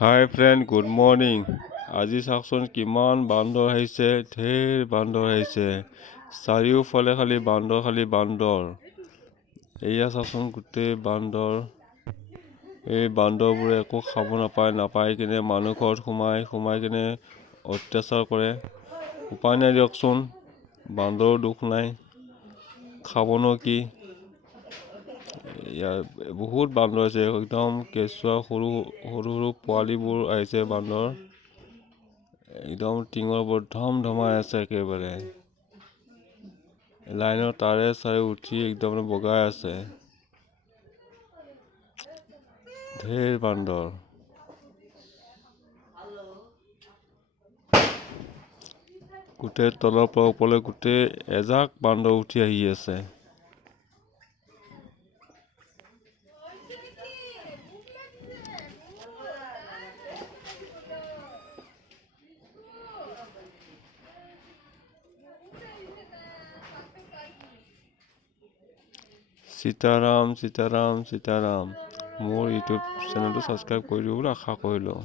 হাই friend, good morning. আজি চাওকচোন কিমান বান্দৰ আহিছে, ঢেৰ বান্দৰ আহিছে। চাৰিওফালে খালি বান্দৰ। এয়া চাওকচোন গোটেই বান্দৰ। এই বান্দৰবোৰে একো খাব নাপায় কিনে মানুহ ঘৰত সোমাই কিনে অত্যাচাৰ কৰে। উপায় নাই দিয়কচোন, বান্দৰৰ দুখ নাই, খাবনো কি। বহুত বান্দৰ আছে, একদম কেঁচুৱা সৰু পোৱালিবোৰ আহিছে বান্দৰ। একদম টিঙৰ ওপৰত ধমাই আছে, একেবাৰে লাইনৰ তাৰে চাৰে উঠি একদম বগাই আছে। ঢেৰ বান্দৰ। গোটেই তলৰ পৰা ওপৰলৈ গোটেই এজাক বান্দৰ উঠি আহি আছে। সীতাৰাম। মোৰ ইউটিউব চেনেলটো ছাবস্ক্ৰাইব কৰি দিব বুলি আশা কৰিলোঁ।